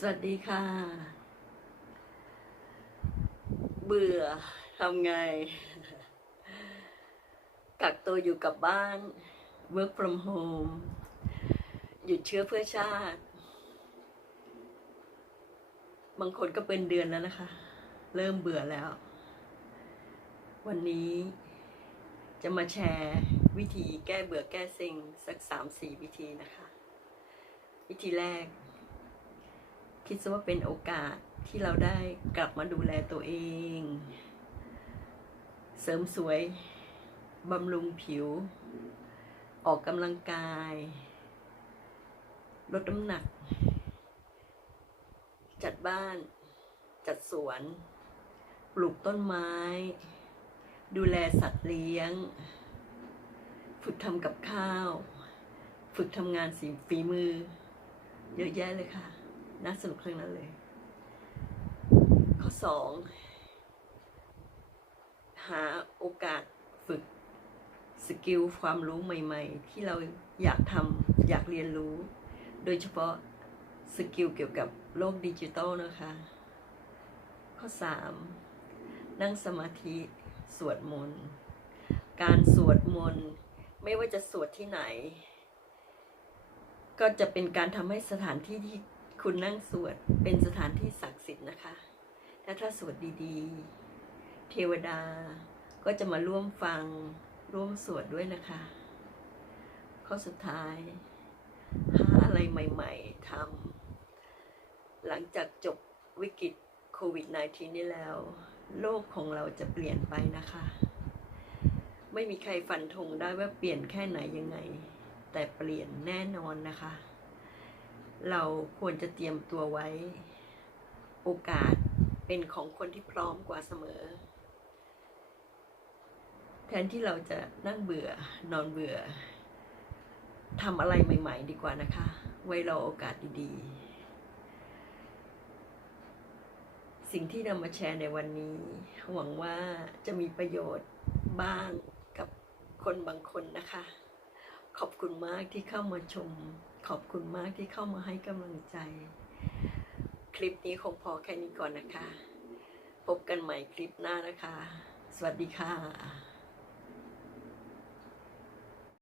สวัสดีค่ะ เบื่อทำไง กักตัวอยู่กับบ้าน work from home หยุดเชื้อเพื่อชาติ บางคนก็เป็นเดือนแล้วนะคะ เริ่มเบื่อแล้ว วันนี้จะมาแชร์วิธีแก้เบื่อแก้ซ็งสักสามสี่วิธีนะคะ วิธีแรก คิดซะว่าเป็นโอกาสที่เราได้กลับมาดูแลตัวเอง เสริมสวยบำรุงผิว ออกกำลังกาย ลดน้ำหนัก จัดบ้าน จัดสวน ปลูกต้นไม้ ดูแลสัตว์เลี้ยง ฝึกทำกับข้าว ฝึกทำงานสีฝีมือ เยอะแยะเลยค่ะ น่าสนุกทั้งนั้นเลย ข้อสองหาโอกาสฝึกสกิลความรู้ใหม่ ๆ ที่เราอยากทำอยากเรียนรู้ โดยเฉพาะสกิลเกี่ยวกับโลกดิจิตอลนะคะ ข้อสามนั่งสมาธิสวดมนต์ การสวดมนต์ไม่ว่าจะสวดที่ไหน ก็จะเป็นการทำให้สถานที่ที่ คุณนั่งสวดเป็นสถานที่ศักดิ์สิทธิ์นะคะ และถ้าสวดดีๆ เทวดาก็จะมาร่วมฟังร่วมสวดด้วยนะคะ ข้อสุดท้ายหาอะไรใหม่ๆทำหลังจากจบวิกฤตโควิด -19 นี้แล้ว โลกของเราจะเปลี่ยนไปนะคะ ไม่มีใครฟันธงได้ว่าเปลี่ยนแค่ไหนยังไง แต่เปลี่ยนแน่นอนนะคะ เราควรจะเตรียมตัวไว้ โอกาสเป็นของคนที่พร้อมกว่าเสมอ แทนที่เราจะนั่งเบื่อนอนเบื่อทำอะไรใหม่ ๆ ดีกว่านะคะ ไว้รอโอกาสดีๆ สิ่งที่นำมาแชร์ในวันนี้ หวังว่าจะมีประโยชน์บ้างกับคนบางคนนะคะ ขอบคุณมากที่เข้ามาชม ขอบคุณมากที่เข้ามาให้กำลังใจ คลิปนี้คงพอแค่นี้ก่อนนะคะ พบกันใหม่คลิปหน้านะคะ สวัสดีค่ะ